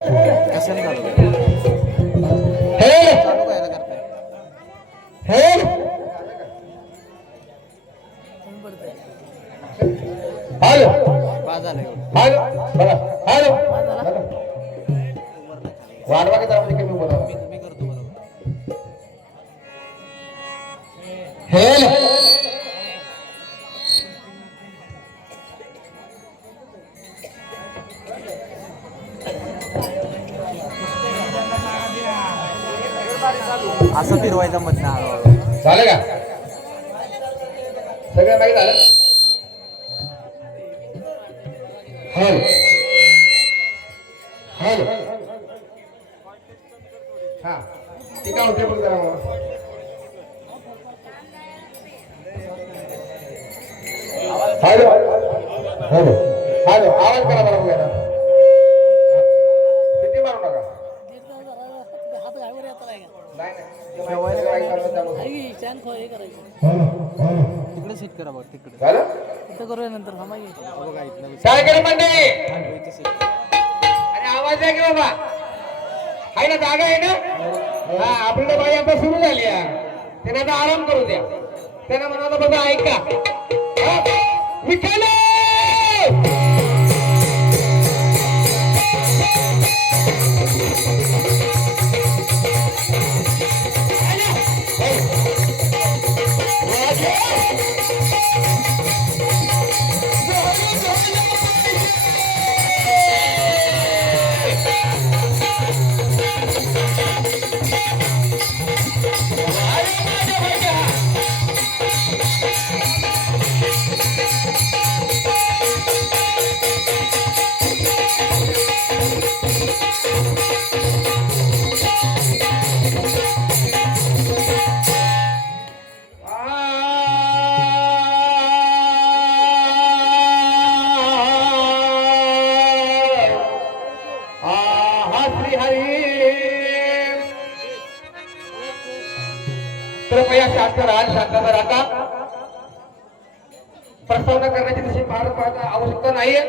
कशाने घालू हे चालू करायला करताय हे हॅलो पाच झालं एवढं हॅलो बघा हॅलो झाला? वाढवा की जरा म्हणजे कमी बोला मी करतो बरोबर हे असं फिरवायचं मत नाही झालं का सगळं माहिती झालं हॅलो हॅलो हा ते काय होते पण जरा मला हॅलो हॅलो हॅलो आवाज करा बरं बघा किती मारू नका नाही तिकडे सेट करा बघ तिकडे झालं करूया नंतर बघा इथलं काय करे मंडळी इथे सेट अरे आवाज द्या की बाबा आहे ना जागा आहे ना हा आपली तर बाई आता सुरू झाली आहे त्यांना आता आराम करू द्या त्यांना म्हणाला बघा ऐका हा? विठ्ठल कृपया शांत राहा प्रस्तावना करण्याची तशी फार आवश्यकता नाहीये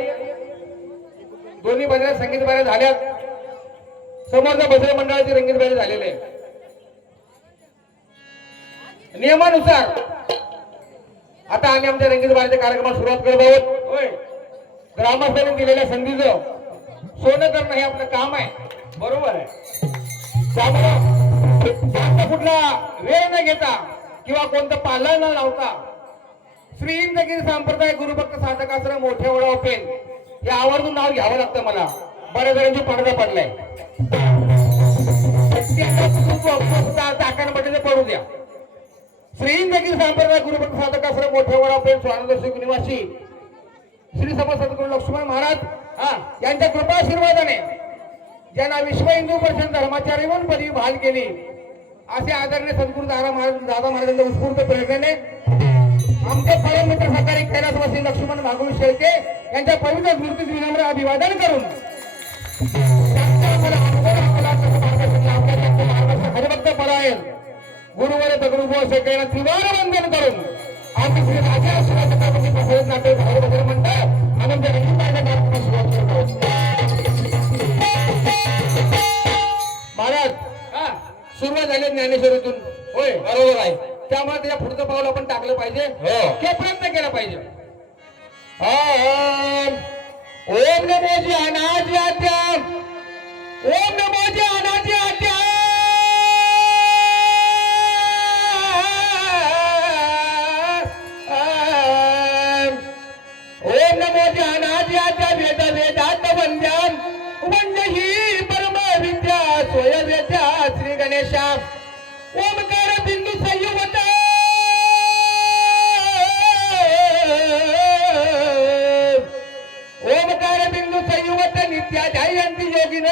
दोन्ही बाजूला संगीत बाहेर झाल्यात समोरच्या भजन मंडळाचे रंगीत बाहेर झालेले आहे नियमानुसार आता आम्ही आमच्या रंगीत बाहेरच्या कार्यक्रमाला सुरुवात करत आहोत होय ग्रामस्थांनी दिलेल्या संधीचं सोनं करणं हे आपलं काम आहे बरोबर आहे त्यामुळे जास्त कुठला वेळ न घेता किंवा कोणतं पालन न लावता श्री इंदगिरी संप्रदाय गुरुभक्त साधक आश्रम मोठ्या वडा ओपेन या आवर्जून नाव घ्यावं लागतं मला बऱ्याच जणांची पडदा पडलाय चाकांमध्ये पडू द्या श्री इंदगिरी संप्रदाय गुरुभक्त साधक आश्रम मोठ्या वडा ओपेन स्वानंद निवासी श्री समर्थ सद्गुरू लक्ष्मण महाराज यांच्या कृपाशीर्वादाने ज्यांना विश्व हिंदू परिषद धर्माचार्य म्हणून पदवी बहाल केली असे आदरणीय सद्गुरू दादा महाराजांच्या उत्स्फूर्त प्रेरणेने आमचे परममित्र सहकारी कैलासवासी लक्ष्मण भागवत शेळके यांच्या पवित्र मूर्तीस विनम्र अभिवादन करून हरिभक्त परायण गुरुवर दगडूभाऊ शेळके यांना त्रिवार वंदन करून आम्ही श्री राजा शिवाजी प्रसाद नाटे भागवत म्हणतात आणि आमच्या रंगीत कार्यक्रमाला सुरुवात करतो महाराज सुरुवात झाली ज्ञानेश्वरीतून होय बरोबर आहे त्यामुळे त्याच्या पुढचं पाऊल आपण टाकलं पाहिजे हे प्रयत्न केला पाहिजे ओम नमोजी अनाजी आत्या ओम नमोजी अनाजी आत्या ओम नमोजी अनाजी आत्या वेद वेदात वंद्यान वंदही परम विद्या सोय वेद्या श्री गणेशा ओमकार बिंदू संयुक्त ओमकार बिंदू संयुक्त नित्याध्यायंती योगिन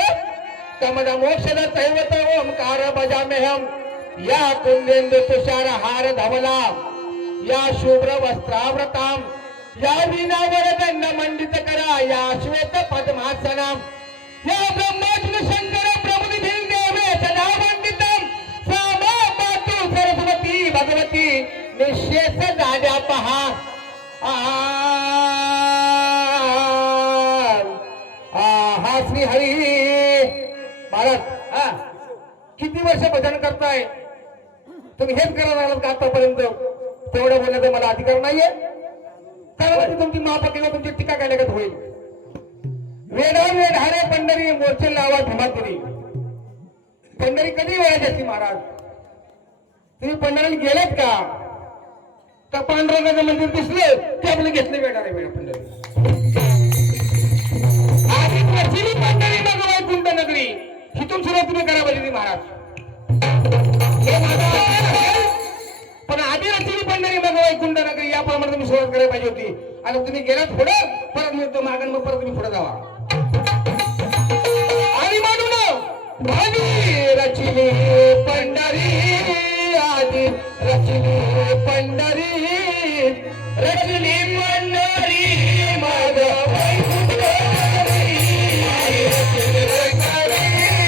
कमद मोक्षद दैवत ओमकार बजामेहम या कुंदेंदु तुषार हार धवला या शुभ्र वस्त्रावृताम या वीणावर दंड मंडित करा या श्वेत पद्मासनाम या ब्रह्माज्ञ शंकर प्रमुदिभिं देवे सदा वंदितम सामा पातु सरस्वती भगवती निशेष दाद्या पहा हा श्री हरी महाराज हा किती वर्ष भजन करताय तुम्ही हेच करत आलात का आतापर्यंत तेवढं बोलण्याचा मला अधिकार नाहीये कारण ती तुमची माफा किंवा तुमची टीका केल्यागत होईल वेडा वेड हारे पंढरी मोर्चे लावा भीमापुरी पंढरी कधी वेळाची असती महाराज तुम्ही पंढरीला गेलेत का पांडुरंगाचं मंदिर दिसलं ते आपलं घेतलं वेडारे वेळ पंढरी आधी प्रचिली पंढरी मग वैकुंठ नगरी हिथून सुरुवात तुम्ही करा पाहिजे महाराज हे महाराज पण आधी रचिली पंढरी मग वैकुंठ नगरी याप्रमाणे तुम्ही सुरुवात करायला पाहिजे होती आणि तुम्ही गेलात पुढं परत मिळतो मागण मग परत तुम्ही पुढे जावा आणि म्हणून भावी रचिली पंढरी आधी रचिली पंढरी रचिली पंढरी मग वैकुंठ नगरी रचिली पंढरी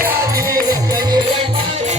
आधी रचिली पंढरी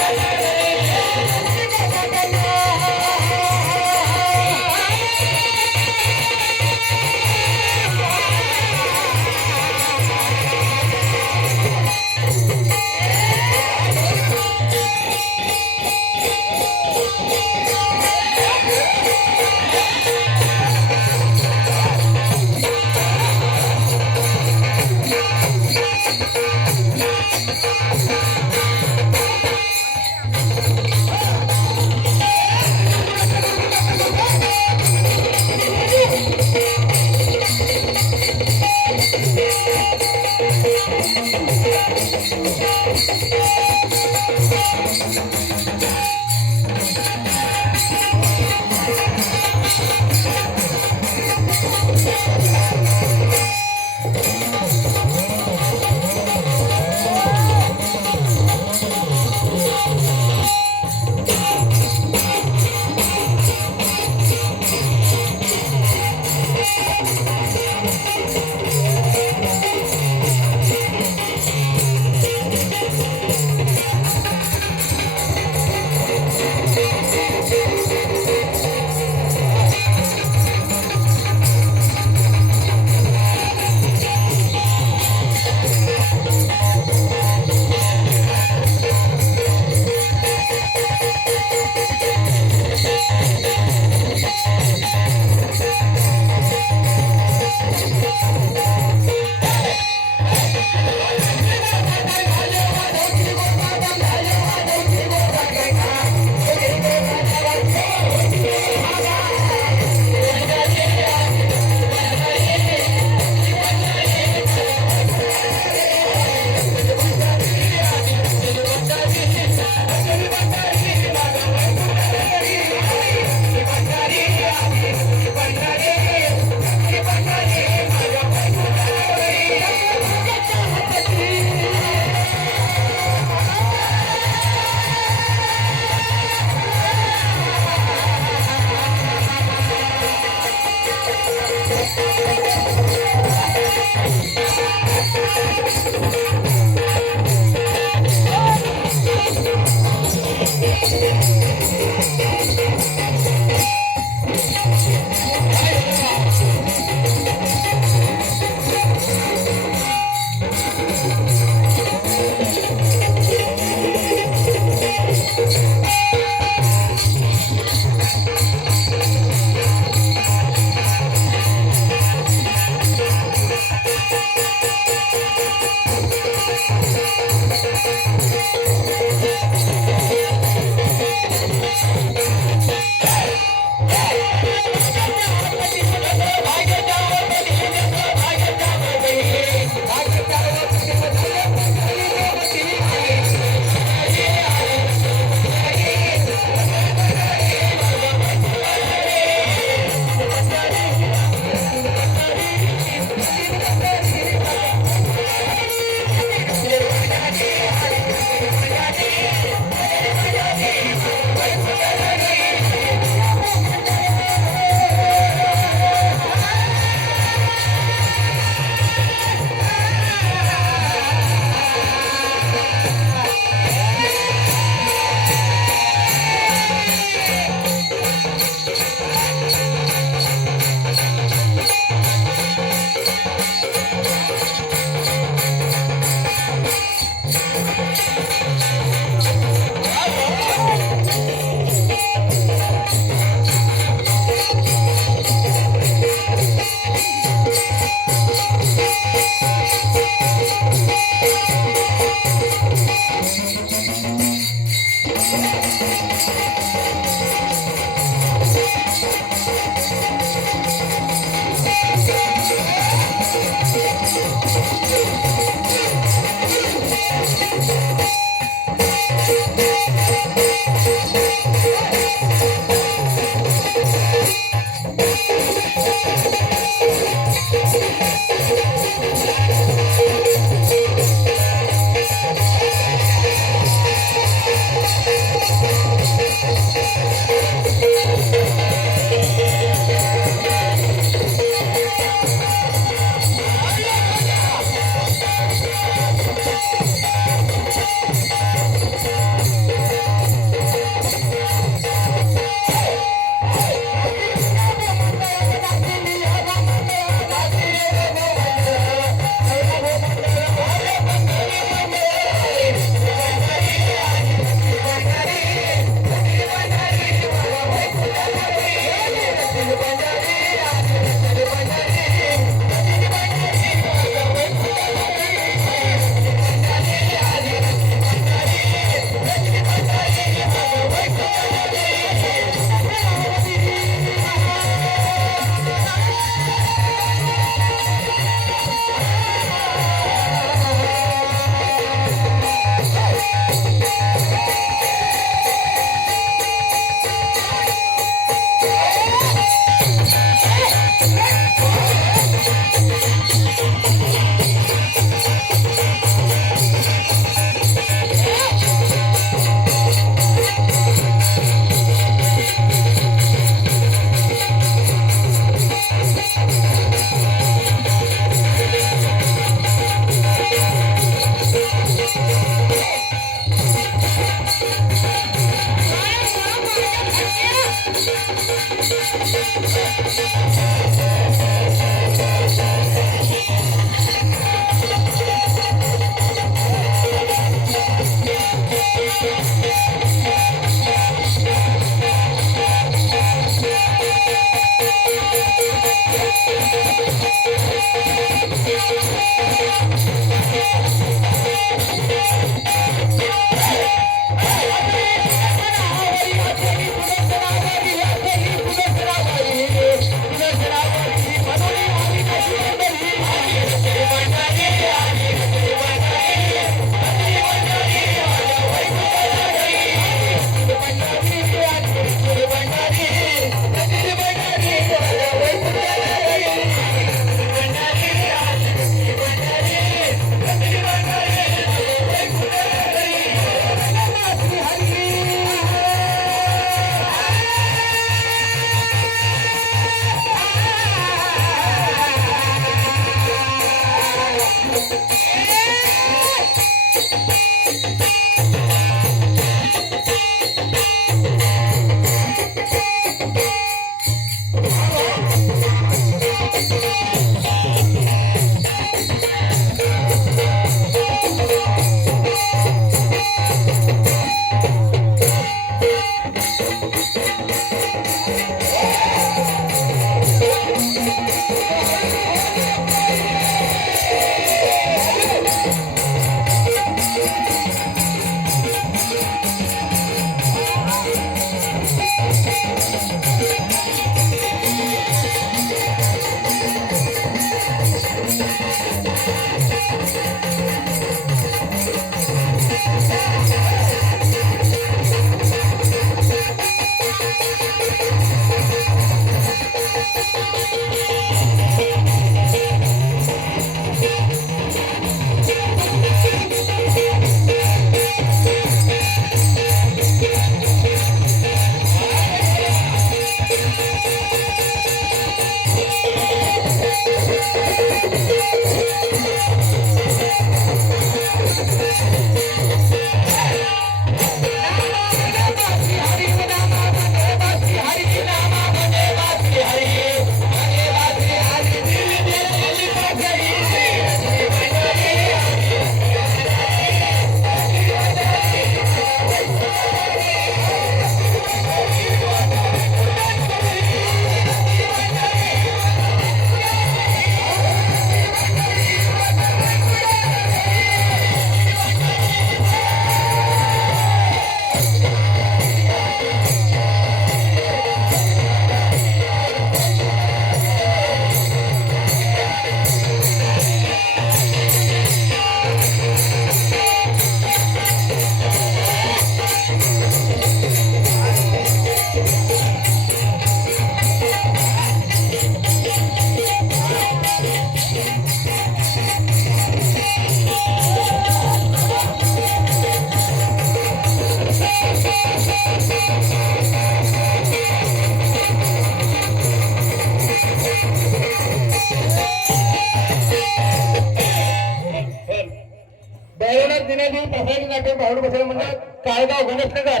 कार्यक्रम भावड बसायला म्हणतात काळगाव गणेशनगर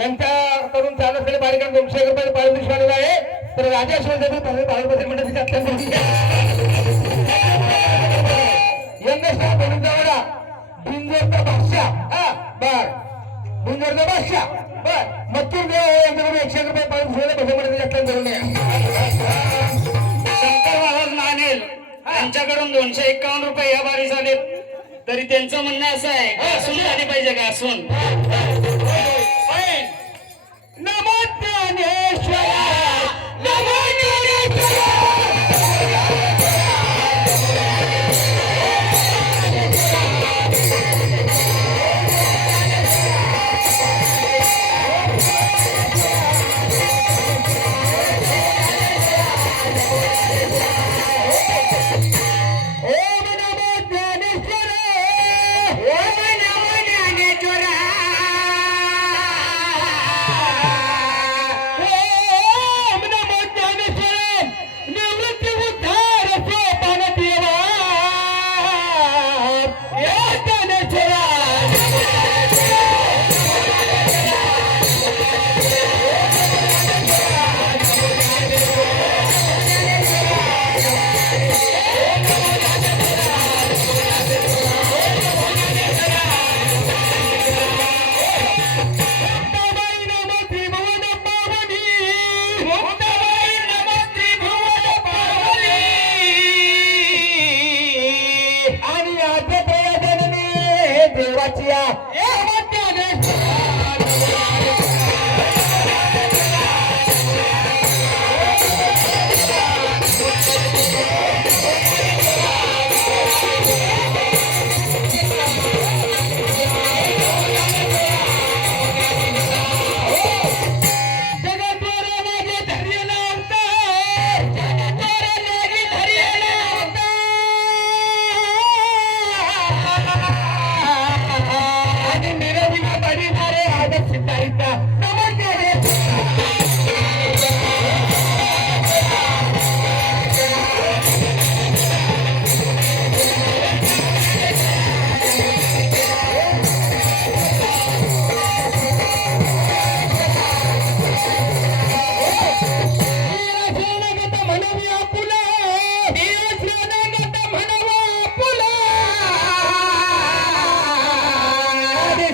यांच्या करून चालू असलेले कार्यक्रम 200 रुपये पारितोषिक आलेला आहे. तर राजा शिवदेवी भावड बसायला म्हणतात अत्यंत यंगस्टर बनून बिंजोरचा बादशाह बर बिंजोरचा बादशाह बर मथुर देव यांच्याकडून 100 रुपये पारितोषिक बसायला अत्यंत करून शंकर महाराज नाणेल त्यांच्याकडून 251 रुपये या बारी झालेत. तरी त्यांचं म्हणणं असं आहे घासून झाली पाहिजे घासून. नमो ज्ञानेश्वरा नमो ज्ञानेश्वरा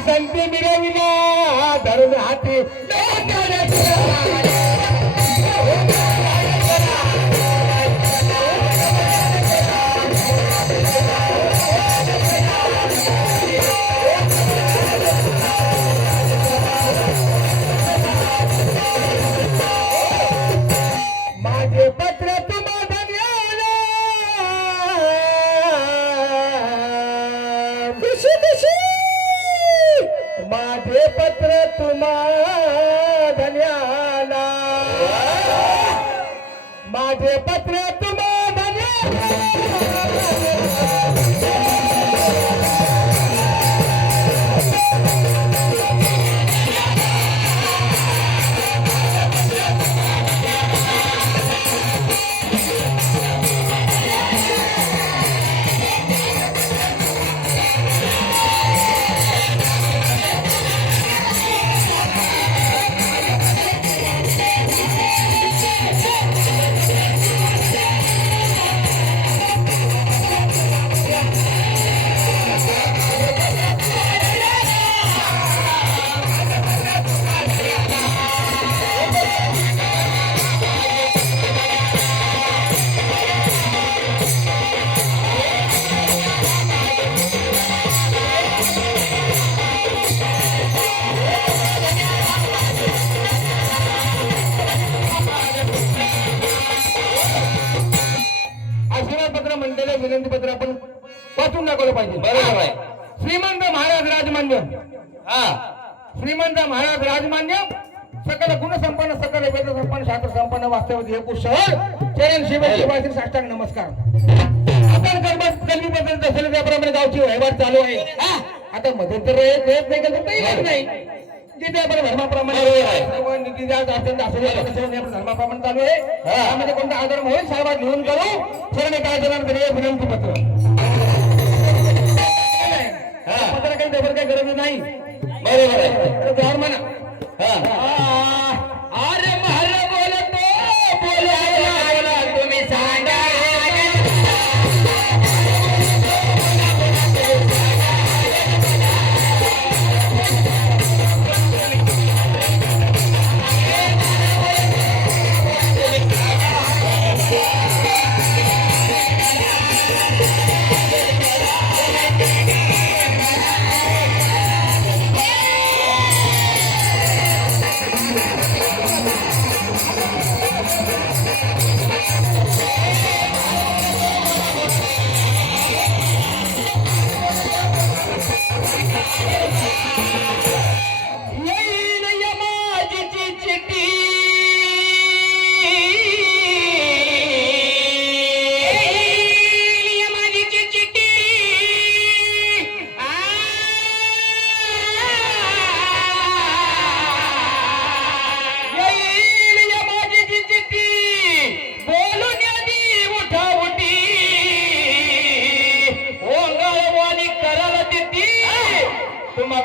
संती मिरविला धरून हाती माझे पत्र तुम्हा धन्याला खुशी खुशी माझे पत्र तुम्हा धन्याला माझे पत्र तुम्हा धन्याला मंडळ विनंती पत्र आपण वाचून दाखवलं पाहिजे. बरोबर आहे. श्रीमंत महाराज राजमान्य श्रीमंत महाराज राजमान्य सकल गुणसंपन्न सकल वेद संपन्न शास्त्र संपन्न वास्तव हे पुष्कर चरण शिवाजी साष्टांग नमस्कार. आपण कल्वीबद्दल दसरे त्याप्रमाणे गावची व्यवहार चालू आहे. आता मध्यंतर प्रयत्न नाही केला नाही जिथे आपण धर्माप्रमाणे धर्माप्रमाणे चालू आहे. त्यामध्ये कोणता आदर होईल सर्वात लिहून करू सर्व काय जणांकडे विनंती पत्र पत्र काही त्यावर काही गरज नाही. बरोबर आहे. तर म्हणा अरे महार बोलतो बोला तुम्ही सांगा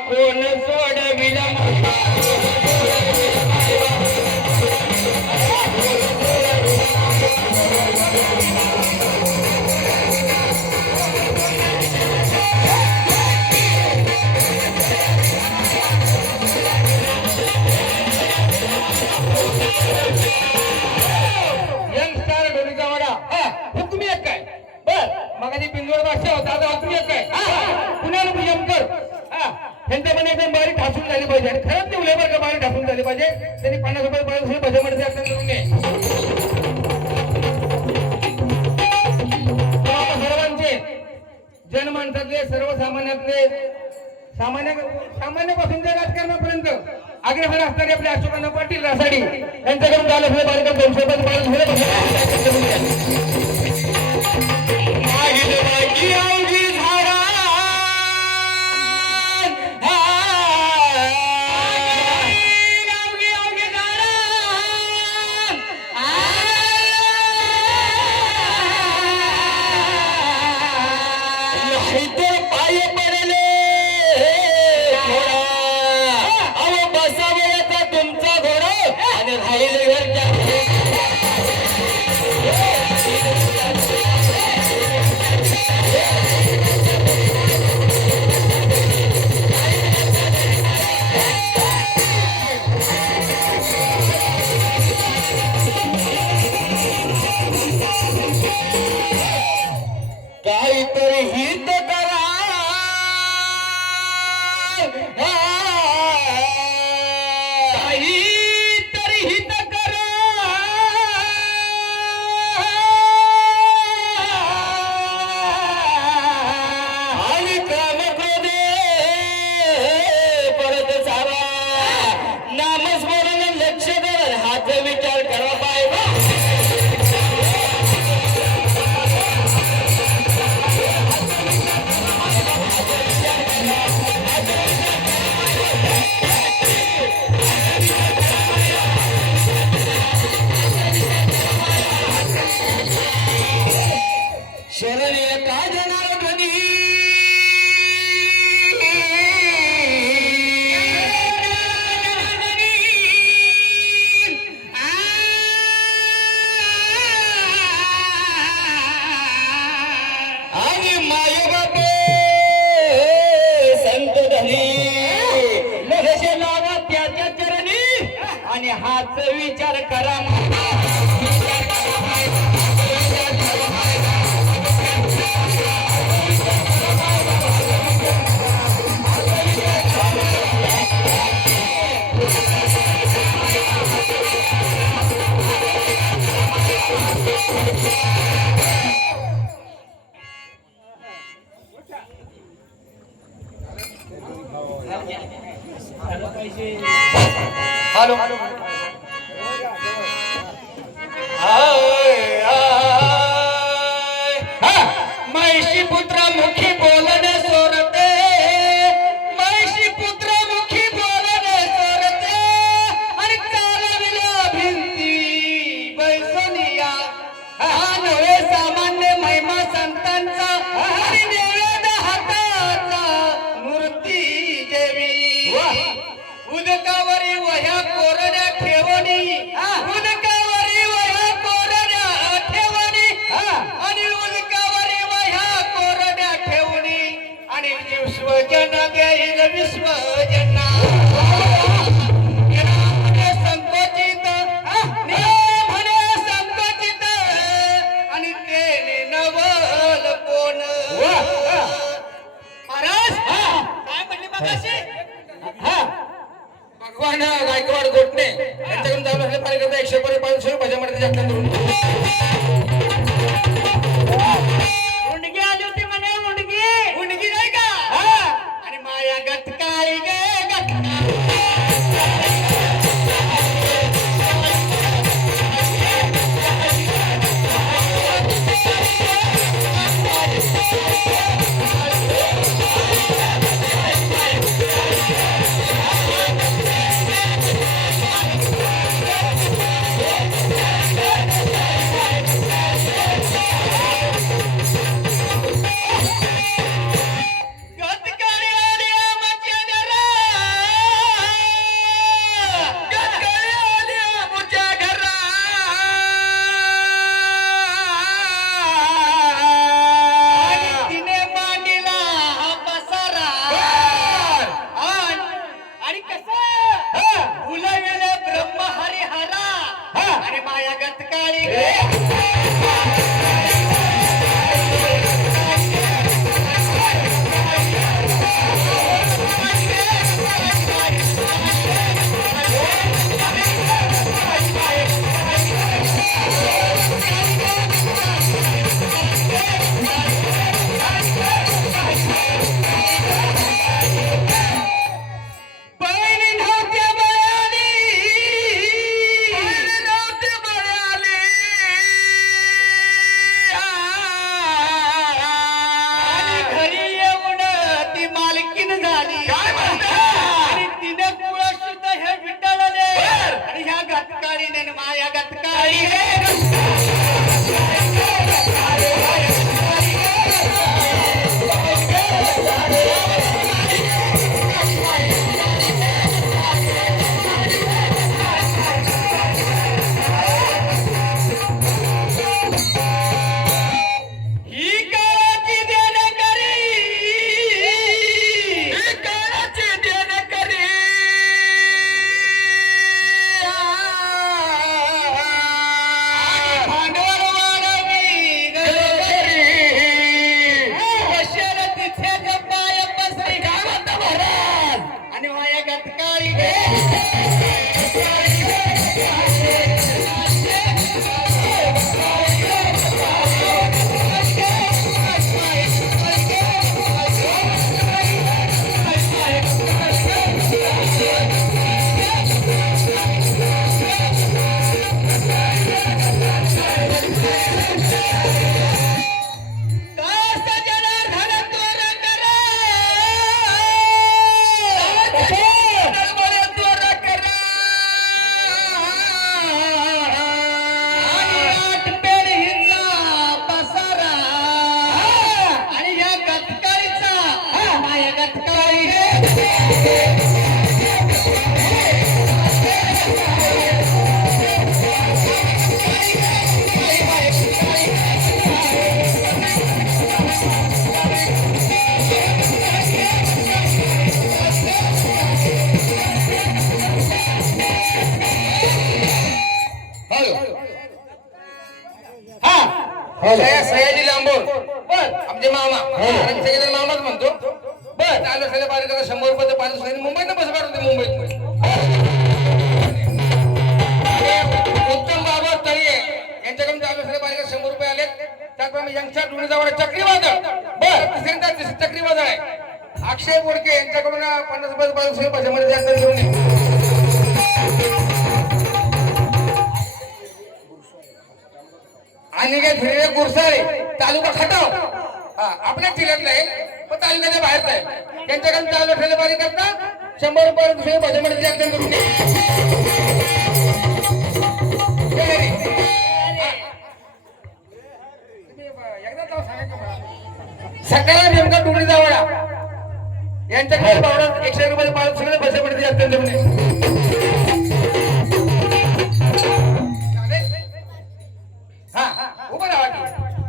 कोण सोडविला यंगस्टार ढोलीचा वाडा हुकमी एक काय बर मगाची पिंजोड भाषा होता आता हुकमी एक काय पुण्याला भुजंकर त्यांच्या पण एकदम बारीक ठासून झाली पाहिजे आणि खरंच ते लेबर का बारीक ठासून झाली पाहिजे. त्यांनी 50 रुपये बजेटमध्ये अर्थन करून घे. सर्वांचे जनमानसातले सर्वसामान्यातले सामान्यपासून ते राजकारणापर्यंत अग्रेसर असणारे आपले अशोकांना पाटील रासाडी यांच्याकडून झालं असले बारीक 200 काहीतरी हित करा काहीतरी हित करा आणि काम क्रोधे परत सारा नामस्मरण लक्ष कर हात विचार करा पाहिजे. शरणे का जनार्दनी आणि मायबापे संत धनी लहशे लागा त्याच्या चरणी आणि हाच विचार करा. हॅलो महिषी पुत्र मुखी बोलणे सोरते महिषी पुत्र मुखी बोलणे सोरते आणि चालविल्या भिंती बैसनिया हा नव्हे सामान्य महिमा संतांचा आणि निवेद हाताचा मूर्ती विश्वजना म्हणे संकोचित म्हणे संकोचित आणि तेने नवल कोण महाराज काय म्हणले मगाशी भगवान गायकवाड गोटणे यांच्याकडून चालू असलेल्या कार्यक्रमाचा 105 भजन मध्ये जास्त मुंडगी आली होती म्हणे मुंडगी नाही का आणि माया गतकाळी गे सयाजी लांबोर आमचे मामा सगळेजण मामाच म्हणतो बर चालू असलेल्या बारीकाला 100 रुपयाचं पारितोषिक मुंबईत बस काढतो मुंबईत उत्तम बाबा तळी यांच्याकडून चालू असलेल्या बारीकाला 100 रुपये आले त्याप्रमाणे यंगस्टर डोळीजवळ चक्रीवादळ बर तिसऱ्यांदा चक्रीवादळ आहे अक्षय बोडके यांच्याकडून 50 रुपयाचं पारितोषिक भाषेमध्ये जास्त घेऊन ये आणि काय फिरले गुरसाळे तालुका खटाव आपल्या जिल्ह्यातला आहे पण तालुक्याच्या बाहेरचा आहे त्यांच्याकडून चालू ठेवले बारी करता 100 रुपये दुसरे भाज्यामध्ये जागरण करून सकाळला नेमका डुंगरी जावळा यांच्याकडे 100 रुपये पाच सगळे भाज्यामध्ये जागरण करून उभं राहा की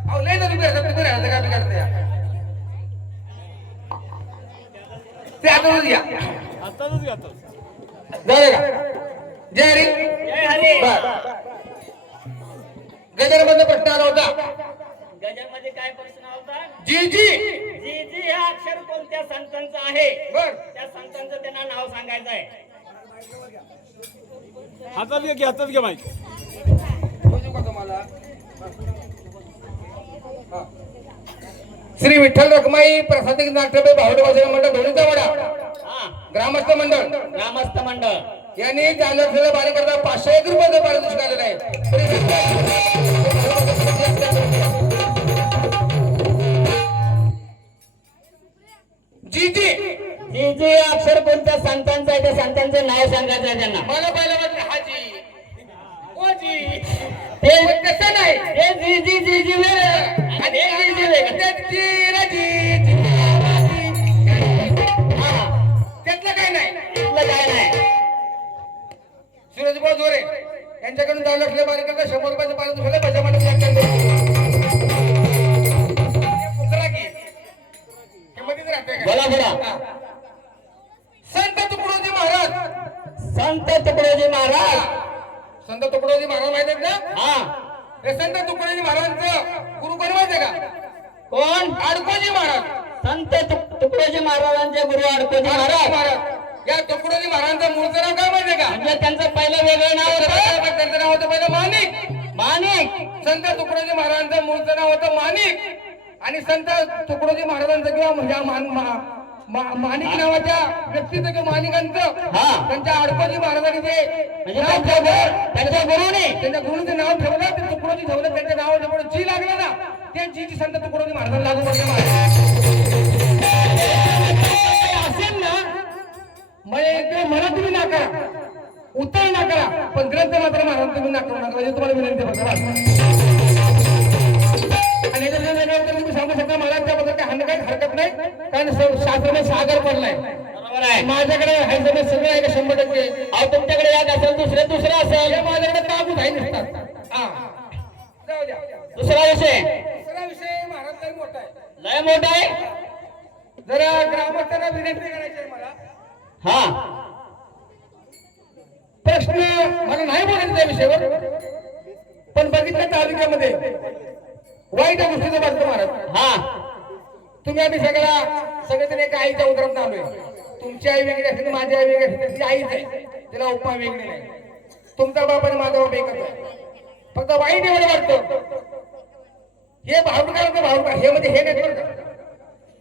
अहो लय जर उभे राहतात काय करते आतूनच घ्या आताच घातो झाले का जय हरी जय हरी. बर गजरमध्ये प्रश्न आला होता गजरमध्ये काय प्रश्न होता? जी जी जी जी हे अक्षर कोणत्या संतांचं आहे? बर त्या संतांचं त्यांना नाव सांगायचं आहे. हातात घे हातात घे माहिती समजू का तुम्हाला हा. श्री विठ्ठल रखमाई प्रसादिक नाट्यपे भावडे वाचन मंडळ धोणीचा वडा हा, ग्रामस्थ मंडळ ग्रामस्थ मंडळ. यांनी जाणवलेल्या बारी करता 501 रुपयाचं पारितोषिक आलेलं आहे जी जी जी जी हे अक्षर कोणत्या संतांचं आहे त्या संतांचं नाव सांगायचं आहे त्यांना. मला पहिलं वाटलं हाजी ओ जी ते तसं नाही हे जी जी जी जी वेगळं आणि हे जी जी वेगळं. हा, त्यातलं काय नाही इथलं काय नाही. सूरजभाऊ जोरे यांच्याकडून 10 लाख बारी करता 100 रुपयाचं पारितोषिक आलं भजा मंडळ व्याख्यान किंमतीत राहते का? बोला बोला. हा. संत तुकडोजी महाराज संत तुकडोजी महाराज. संत तुकडोजी महाराज माहित आहेत ना हा, हे संत तुकडोजी महाराजांचं गुरु कोण माहिती आहे का? कोण? अडकोजी महाराज संत तुकडोजी महाराजांचे गुरु अडकोजी महाराज महाराज. या तुकडोजी महाराजांचं मूळचं नाव काय माहिती आहे का? म्हणजे त्यांचं पहिलं वेगळं नाव होतं त्यांचं नाव होतं पहिलं माणिक. माणिक. संत तुकडोजी महाराजांचं मूळचं नाव होतं माणिक आणि संत तुकडोजी महाराजांचं किंवा म्हणजे माणिक नावाच्या व्यक्तीचं किंवा माणिकांचं हा. त्यांच्या अडकोजी महाराजांनी जे म्हणजे नाव ठेवलं त्यांच्या गुरुने त्यांच्या गुरुचं नाव ठेवलं ते तुकडोजी ठेवलं त्यांच्या नावाच्या पुढे जी लागलं ना ते जी संत तुकडोजी महाराजांना लागू पडले असेल ना म्हणजे मला तुम्ही नाकारा उत्तर नाकारा पण ग्रंथ मात्र महाराज तुम्ही नाकारू नका म्हणजे तुम्हाला विनंती करतो आणि याच्यात तुम्ही सांगू शकता मला त्याबद्दल काही हानी काही हरकत नाही कारण शास्त्राने सागर पडलाय बरोबर आहे. माझ्याकडे हाय सगळं आहे का 100%. अहो तुमच्याकडे एक असेल दुसरं असेल. हे माझ्याकडे कागद आहे नसतात हा जाऊ द्या दुसरा विषय दुसरा विषय महाराज लय मोठा आहे लय मोठा आहे. जरा ग्रामस्थांना विनंती करायची आहे मला हा, प्रश्न मला नाही बोलायचं त्या विषयावर पण बघितलं तालुक्यामध्ये वाईट गोष्टीचं बाजू महाराज हा, तुम्ही आम्ही सगळेजण एका आईच्या उदरात आलोय तुमची आई वेगळी असते माझी आई वेगळी असते ती आईच आहे तिला उपमा वेगळी नाही तुमचा बाप आणि माझा बाप एकच आहे फक्त वाईट एवढं वाटतं हे भावून काढायचं भावून काढ हे म्हणजे हे नाही बरं का?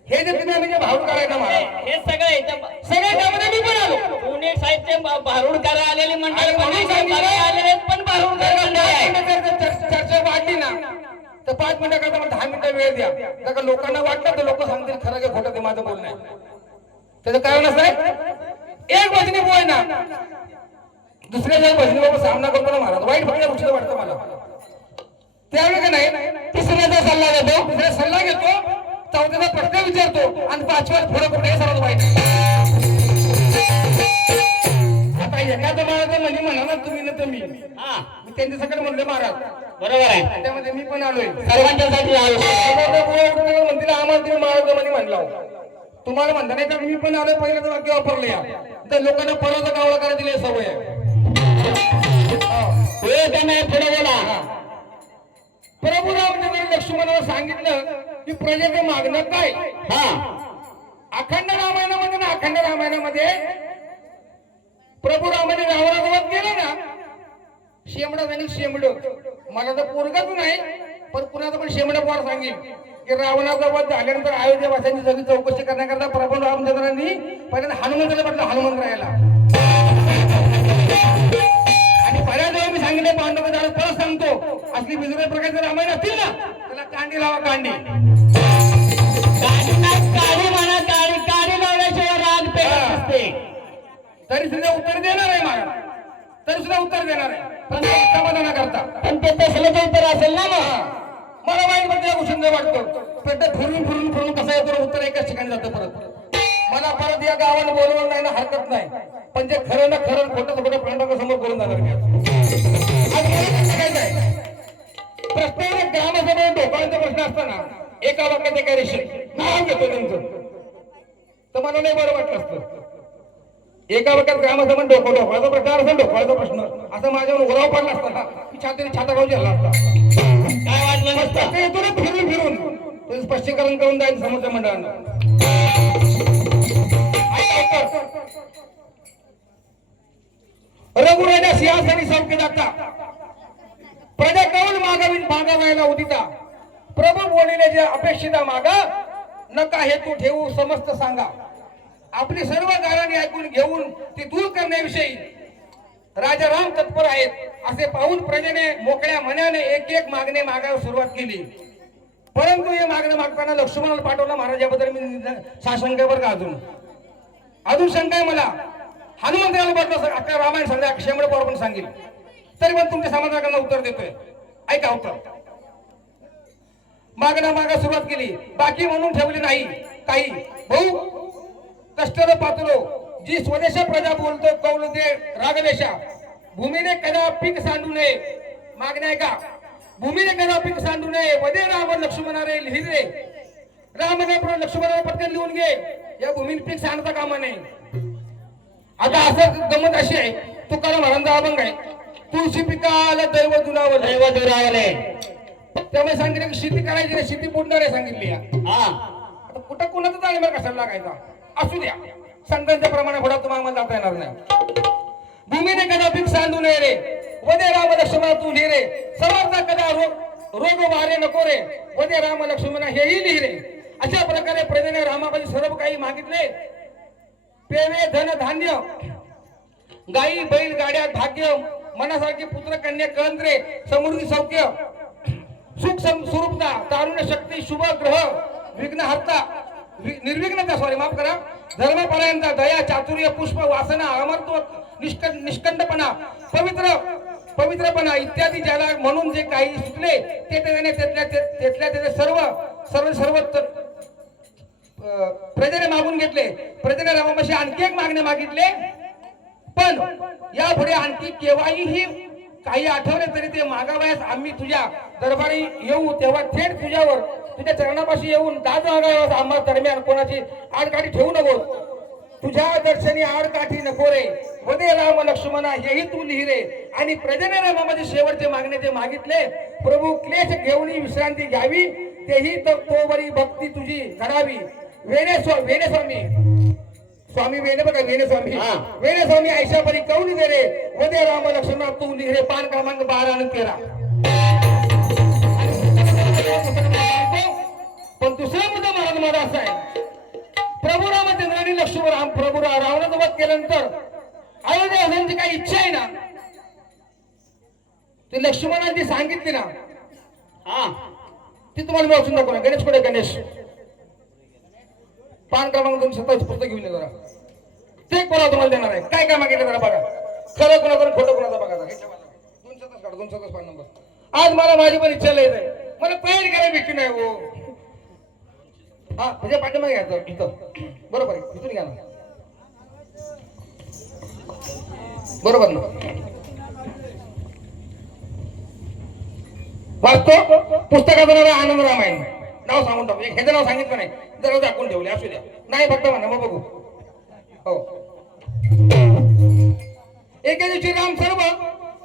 हे जर तुम्ही आम्ही भावून काढायचं महाराज हे सगळं इथं सगळ्या त्यामध्ये मी पण आलो पुणे साहित्य भारूडकर आलेली मंडळी आणि म्हणून पुणे सांगितलं- साहेब आलेले आहेत, पण भारूडकर मंडळी आहे. चर्चा वाढली ना तर 5 मिनिटं करता मला 10 मिनिटं वेळ द्या जर का लोकांना वाटलं तर लोक सांगतील खरं की खोटं ते माझं बोलणं आहे त्याचं कारण असं आहे एक भजनी बोय ना दुसऱ्या जर भजनी बाबा सामना करतो ना महाराज वाईट फक्त गोष्टीचं वाटतं मला त्यावेळी का नाही तिसऱ्याचा सल्ला घेतो दुसऱ्या सल्ला घेतो चौथ्याचा प्रश्न विचारतो आणि 5व्या पुढे कुठे हे सर्वात वाईट आता एखादं महाराज म्हणजे म्हणा ना तुम्ही ना तुम्ही हा, मी त्यांच्या सगळं म्हणले महाराज बरोबर आहे. त्यामध्ये मी पण आलोय सर्वांच्यासाठी म्हणतील आम्हाला तुम्ही महाराजांनी म्हणला तुम्हाला म्हणता नाही तर मी पण आलोय पहिलं वाक्य वापरलं या तर लोकांना परत गावला करायला दिली सवय आहे पुढे बोला. प्रभू रामचंद्र लक्ष्मणाला सांगितलं की प्रजेचं मागणं काय हा, अखंड रामायणामध्ये ना अखंड रामायणामध्ये प्रभू रामाने रावणासोबत गेलं ना शेमडा आणि शेमड मला तर पोरगाच नाही पण कुणाचं पण शेमडा पोर सांगेल की रावणाचा वध झाल्यानंतर अयोध्या वासांची सगळी चौकशी करण्याकरता प्रभू रामचंद्रांनी पहिल्यांदा हनुमंताला म्हटलं हनुमंत राहायला आणि बऱ्याच वेळा मी सांगितले पांडव झालं परत सांगतो असली वेगवेगळ्या प्रकारचे रामायण असतील ना त्याला कांडी लावा कांडी काळी म्हणा काळी काळी लावल्याशिवाय राग पेटत नसते. तरी सुद्धा उत्तर देणार आहे मला तरी सुद्धा उत्तर देणार आहे पण समाधान करता पण ते तसलं उत्तर असेल ना मग. मला वाईट म्हणजे गोष्टींचं वाटतं पेट फिरून कसं येतो उत्तर एकाच ठिकाणी जातं परत मला परत या गावाला बोलवलं नाही ना हरकत नाही पण जे खरं ना खरं खोटं खोटं पांडवांच्या समोर करून जाणार मी आज प्रत्येक ग्रामसभेत ढोकळांचा प्रश्न असताना एका वाक्यात एका रेषेत नाव घेतो त्यांचं तर मला नाही बरं वाटलं असतं एका वखत ग्रामाचा पण ढोकळाचा प्रकार असेल, ढोकळाचा प्रश्न असा माझ्यावर ओराव पडला असताना मी छाता गावची हल्ला असता. काय वाटलं नसतं ते येतो ना फिरून फिरून ते स्पष्टीकरण करून जाईल समोरच्या मंडळानं. रघुराजा सिंहासनी सौख्य जाता प्रजा कौल मागावायला उदिता प्रभू बोलिले जे अपेक्षिता मागा नका हेतू ठेवू समस्त सांगा. आपली सर्व गाराणी ऐकून घेऊन ती दूर करण्याविषयी राजा राम तत्पर आहेत असे पाहून प्रजेने मोकळ्या मनाने एक एक मागणे मागायला सुरुवात केली. परंतु हे मागणं मागताना लक्ष्मणाला पाठवलं महाराज. याबद्दल मी साशंकेवर का अजून शंका आहे मला. हनुमंताला बदल अख्खा रामायण सांगा क्षेमळे पवार पण सांगेल तरी पण तुमच्या समाजाकडनं उत्तर देतोय. ऐका उत्तर. मागणं मागा सुरुवात केली, बाकी म्हणून ठेवली नाही काही. भाऊ कष्टर पातलो जी स्वदेश प्रजा बोलतो कौल दे रागवेशा भूमीने कदा पीक सांडू नये. मागण्या ऐका. भूमीने कदा पीक सांडू नये वदे राम लक्ष्मणा रे लिहिले. रामने लक्ष्मणाला पटकन लिहून घे या भूमीने पीक सांडता कामा नये. आता असं गमत अशी आहे तुकाराम महाराजांचा अभंग आहे. तुळशी पिकाला दैव दुरावले त्यामुळे सांगितलं की शेती करायची नाही, शेती बुडणार आहे सांगितली. आता कुठं कुणाचा ताळमेळ कशाला लागायचा. असू द्या संतांच्या प्रमाणे पुढे तुम्हाला जाता येणार नाही. भूमीने कदा पीक सांडू नये रे वदे राम लक्ष्मणा तू लिहि रे. समर्थ कदा रोग वारे नको रे वदे राम लक्ष्मणा हेही लिहि रे. अशा प्रकारे प्रजेने रामाबाई सर्व काही मागितले. पेवे धन धान्य गाई बैल गाड्या भाग्य मनासारखे पुत्र कन्या कळंत्रे समृद्धी सौख्य सुख स्वरूपता तारुण्य शक्ती शुभ ग्रह विघ्नहर्ता निर्विघ्नता सॉरी माफ करा धर्मपरायणता दया चातुर्य पुष्प वासना अमरत्व निष्कंठपणा पवित्रपणा इत्यादी ज्याला म्हणून जे काही सुचले ते त्याने त्याचे सर्व प्रजेने मागून घेतले. प्रजेने रामापाशी आणखी एक मागणे मागितले. पण यापुढे आणखी केव्हाही काही आठवले तरी ते मागावयास आम्ही तुझ्या दरबारी येऊ तेव्हा थेट तुझ्यावर तुझ्या चरणापाशी येऊन दाद मागावयास आम्हा दरम्यान कोणाची आडकाठी ठेवू नको. तुझ्या दर्शनी आडकाठी नको रे वदे राम लक्ष्मणा हेही तू लिहि रे. आणि प्रजेने रामाचे शेवटचे मागणे ते मागितले. प्रभू क्लेश घेऊन विश्रांती घ्यावी तेही तोवरी भक्ती तुझी घडावी. वेणे स्वामी वेणे बघा वेणे स्वामी ऐशापरी कौली दे रे वदे राम लक्ष्मणा तू लिहि रे. पान क्रमांक 12 आणि 13. पण दुसरा मुद्दा महाराज माझा असा आहे. प्रभू रामचंद्रांनी लक्ष्मण प्रभू रावणाचा वध केल्यानंतर अयोध्या होण्याची काही इच्छा आहे ना ते लक्ष्मणांनी सांगितली ना ती तुम्हाला मी वाचून दाखवणार. गणेश कडे गणेश पान क्रमांक 227 पुस्तक घेऊन ये जरा. ते कोणा तुम्हाला देणार आहे काय काय मागितलं जरा बघा. खरं कोणाचं खोटं कोणाचं बघा. 227 पान नंबर. आज मला माझी पण इच्छा लय आहे. मला तयारी करायला भेटली नाही हो. हा म्हणजे पाठीमागे घ्यायचं इथं बरोबर आहे. इथून घ्या ना बरोबर ना. वाचतो पुस्तकाचं नाव आनंद रामायण. नाव सांगून टाकू. ह्याचं नाव सांगितलं नाही जरा दाखवून ठेवले असू द्या. नाही फक्त म्हणा मग बघू. हो एके दिवशी राम सर्व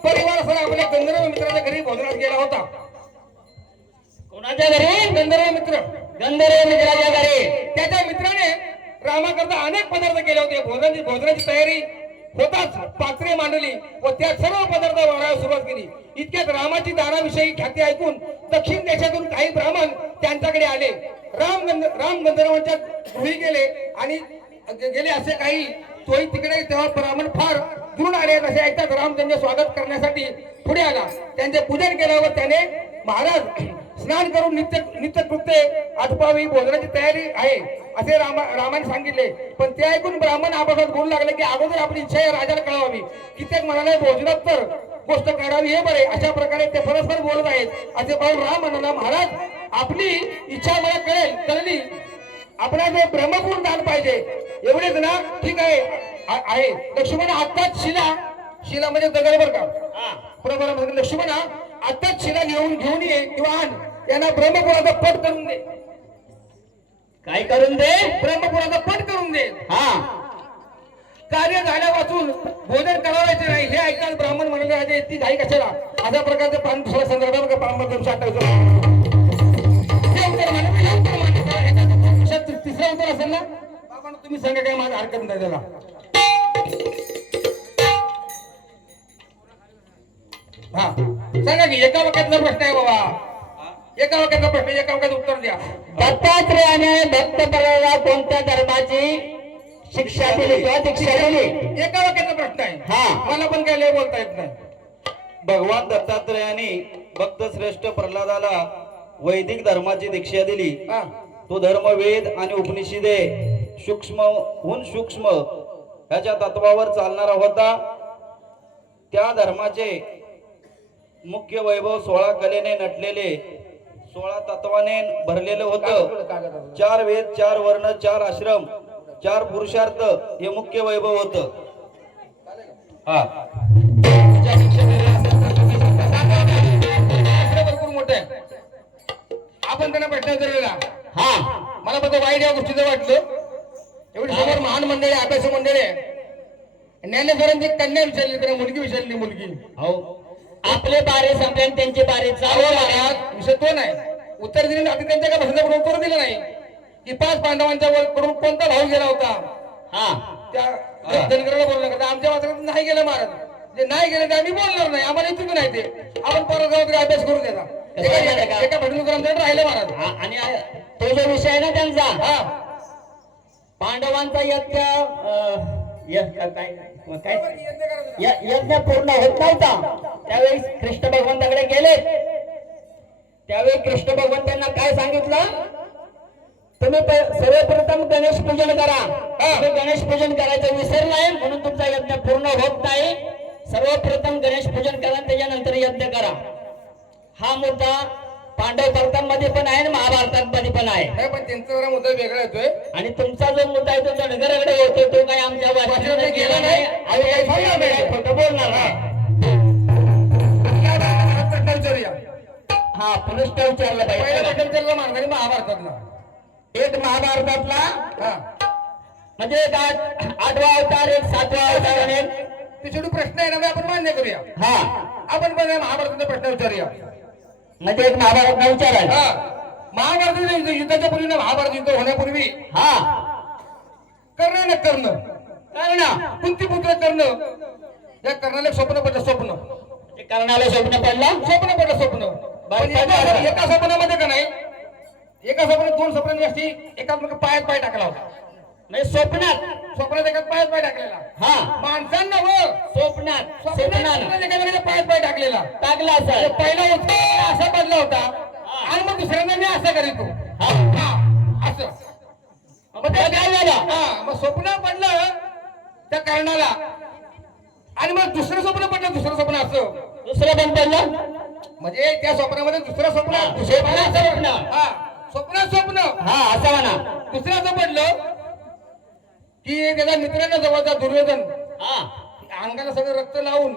परिवारासह आपल्या गंधर्व मित्राच्या घरी भोजनात गेला होता. कोणाच्या घरी? गंधर्व मित्राच्या घरी. त्याच्या मित्राने रामाकरता अनेक पदार्थ केले होते. भोजनाची तयारी होताच पात्रे मांडली व त्या सर्व पदार्थ वाढायला सुरुवात केली. इतक्यात रामाची दानाविषयी ख्याती ऐकून दक्षिण देशातून काही ब्राह्मण त्यांच्याकडे आले. राम गंधर्वांच्या गृही गेले असे काही तोही तिकडे तेव्हा ब्राह्मण फार दुरून आले असे ऐकतात राम त्यांचे स्वागत करण्यासाठी पुढे आला. त्यांचे पूजन केल्यावर त्याने महाराज स्नान करून नित्यकृत्य आटपावी भोजनाची तयारी आहे असे रामाने सांगितले. पण ते ऐकून ब्राह्मण आपापसात बोलू लागले की अगोदर आपली इच्छा या राजाला कळवावी. कित्येक म्हणाले भोजनात तर गोष्ट करावी हे बरे. अशा प्रकारे ते परस्पर बोलत आहेत. असे पाहून राम म्हणाला महाराज आपली इच्छा मला कळली. आपल्याला ब्रह्मपूर दान पाहिजे एवढेच ना. ठीक आहे. लक्ष्मण आत्ताच शिला म्हणजे दगड बर का. बरोबर लक्ष्मण आत्ताच शिला घेऊन ये किंवा आण. यांना ब्रह्मपुराचा पट करून दे. काय करून दे? ब्रह्मपुराचा पट करून दे. कार्य झाल्यापासून भोजन करावायचे नाही हे ऐकताच ब्राह्मण म्हणाले राजे ती घाई कशाला अशा प्रकारचे प्राण दुसऱ्या संदर्भात ब्राह्मण तिसरं उत्तर असेल ना बाबा तुम्ही सांगा काय माझा हरकत नाही त्याला हा सांगा की एका वाक्यातला प्रश्न आहे बाबा एका वाक्यातला प्रश्न एका वाक्यात उत्तर द्या दत्तात्रेयाने भक्त प्रल्हादाला कोणत्या धर्माची शिक्षा दिली किंवा दीक्षा दिली एका वाक्याचा प्रश्न आहे हा. मला पण काय लय बोलता येत नाही भगवान दत्तात्रेयाने भक्त श्रेष्ठ प्रल्हादाला वैदिक धर्माची दीक्षा दिली. हा तो धर्म वेद आणि उपनिषदे सूक्ष्महून सूक्ष्म ह्याच्या तत्वावर चालणारा होता. त्या धर्माचे मुख्य वैभव 16 कलेने नटलेले 16 तत्वाने भरलेलं होतं. 4 वेद 4 वर्ण 4 आश्रम 4 पुरुषार्थ हे मुख्य वैभव होतं. हा भरपूर मोठं आहे आपण त्यांना प्रश्न विचारलेला हा मला फक्त वाईट या गोष्टीचं वाटलं एवढी समोर महान मंडळी अभ्यास मंडळी आहे ज्ञानेश्वरांची कन्या विचारली त्यांना मुलगी विचारली मुलगी हो आपले बारे संपले आणि त्यांचे बारे चालू आहे. विषय तो नाही उत्तर दिले आधी त्यांच्या काय प्रश्नाकडे उत्तर दिलं नाही की 5 पांडवांच्या कडून कोणता भाऊ गेला होता हा त्या धनगराला बोलला का आमच्या वाचनात नाही गेलं महाराज जे नाही गेले ते आम्ही बोलणार नाही आम्हाला इच्छुक नाही ते आपण परत जाऊ तरी अभ्यास करू देता एका भटनुकर आमच्याकडे राहिले महाराज हा, आणि तो जो विषय आहे ना त्यांचा हा पांडवांचा यज्ञ यज्ञ पूर्ण होत नव्हता त्यावेळी कृष्ण भगवंताकडे गेले. त्यावेळी कृष्ण भगवंतांना काय सांगितलं तुम्ही सर्वप्रथम गणेश पूजन करा. तुम्ही गणेश पूजन करायचं विसरलाय म्हणून तुमचा यज्ञ पूर्ण होत नाही. सर्वप्रथम गणेश पूजन करा त्याच्यानंतर यज्ञ करा. हा मुद्दा पांडव पर्वतांमध्ये पण आहे आणि महाभारतामध्ये पण आहे. नाही पण त्यांचा जरा मुद्दा वेगळा येतोय आणि तुमचा जो मुद्दा आहे तो दणगरकडे होतो तो काही आमच्या भाषेमध्ये गेला नाही आणि काही बोलणार नाही खोटं बोलणार नाही. प्रश्न विचारूया हा पुनश्च विचारलं पहिला पाहिजे. प्रश्न विचारला मार्गाने महाभारतातला एक महाभारतातला हा म्हणजे एक 8वा अवतार एक 7वा अवतार आणि एक ते शेवटी प्रश्न आहे ना आपण मान्य करूया हा आपण पण महाभारताचा प्रश्न विचारूया म्हणजे एक महाभारत विचारायला हा महाभारताच्या युद्धाच्या पूर्वी ना महाभारत युद्ध होण्यापूर्वी हा कर्ण न कर्ण कारण कुंतीपुत्र कर्ण या कर्णाला एक स्वप्न पडलं स्वप्न कर्णाला स्वप्न पडलं स्वप्न पडलं स्वप्न पण एका स्वप्नामध्ये का नाही एका स्वप्नात 2 स्वप्नांनी अशी एकाच पायात पाय टाकला होता म्हणजे स्वप्नात एकाच पायात पाय टाकलेला हा माणसांना स्वप्नात एका पायात पाय टाकलेला टाकला सर पहिला होता असा पडला होता आणि मग दुसऱ्यांदा मी असं करीतो असं मग ते काय झालं हा मग स्वप्न पडलं त्या कर्णाला आणि मग दुसरं स्वप्न पडलं दुसरं स्वप्न असं दुसरं पण पडलं म्हणजे त्या स्वप्नामध्ये दुसरं स्वप्न स्वप्न हा स्वप्न हा असं म्हणा दुसऱ्याचं पडलं की त्याचा मित्रांना जवळचा दुर्योधन हा अंगाला सगळं रक्त लावून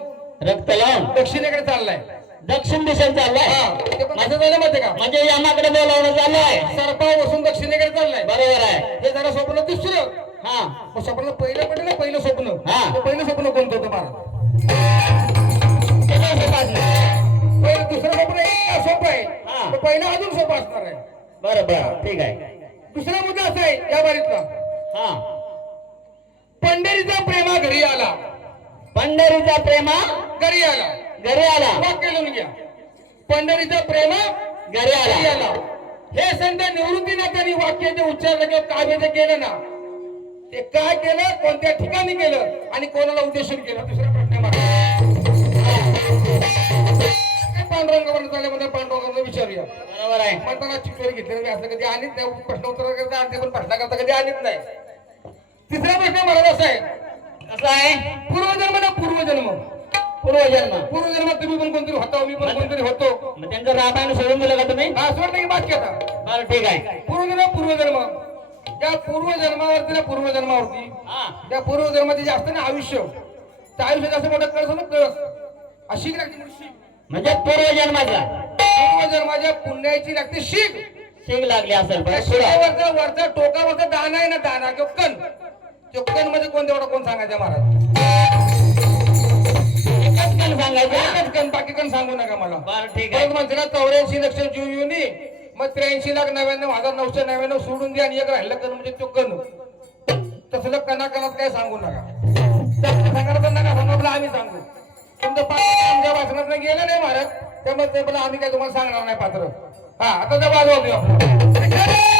रक्त लावून दक्षिणेकडे चाललाय दक्षिण दिशेत चाललाय. ते पण असं झालं माहिती का म्हणजे यमाकडे बोलावणं चाललंय. सर्पा बसून दक्षिणेकडे चाललाय बरोबर आहे. हे जरा स्वप्न दुसरं हा मग स्वप्न पहिलं पडलं ना पहिलं स्वप्न हा. ते पहिलं स्वप्न कोणतं होतं महाराज त्याला असं वाटलं. पहिलं दुसरं स्वप्न इतका सोपं आहे हा. तर पहिलं अजून सोपं असणार आहे. बरोबर ठीक आहे. दुसरा मुद्दा असा आहे या बारीतला हा पंढरीचा प्रेमा घरी आला पंढरीचा प्रेमा घरी आला घरी आला वाक्य लिहून घ्या पंढरीचा प्रेमा घरी घरी आला आला हे संत निवृत्तीनाथांनी वाक्याचे उच्चारण किंवा काव्याचे केलं ना ते काय केलं कोणत्या ठिकाणी केलं आणि कोणाला उद्देशून केलं दुसरा प्रश्न पांडुरंगावर चालले म्हणजे पांडुरंगावर विचारूया बरोबर आहे. म्हणताना चिठ्ठी घेतलेलं मी असं कधी आणत नाही प्रश्न उत्तर करता आणि ते पण प्रश्न करता कधी आणत नाही तिसरा प्रश्न मला असा आहे कसं आहे पूर्वजन्म ना पूर्वजन्म पूर्वजन्मात तुम्ही पण कोणतरी होता मी पण कोणतरी होतो मग त्यांचं रामायण सोडून दिलं का तुम्ही असं वाटतं की बाकी आता बरं ठीक आहे. पूर्वजन्म त्या पूर्वजन्मावरती ना पूर्वजन्मावरती हा त्या पूर्वजन्माचे जे असतं ना आयुष्य त्या आयुष्यात असं मोठं कळस ना कळस अशी लागते मोठी शीख म्हणजे पूर्वजन्माचा पूर्वजन्माच्या पुण्याची लागते शीख शीग लागली असेल त्या बरं पुढं. शिखेवरचा वरचा टोकावरचा दाना आहे ना दाना किंवा कण तो कण म्हणजे कोण तेवढा कोण सांगायचा महाराज? एकच कण सांगायचं. एकच कण, बाकी कण सांगू नका मला. बरं ठीक आहे. परत म्हणते ना 84 लक्ष जीव युनी, मग 83,99,999 सोडून द्या आणि एक राहिलं कण म्हणजे तो कण. तसलं कणाकणात काय सांगू नका. सांगणार तर नका सांगू, आपलं आम्ही सांगू. तुमचं पात्र आमच्या वाचनात गेलं नाही महाराज, त्यामुळे ते पण आम्ही काय तुम्हाला सांगणार नाही पात्र. हा आता जर वाजवा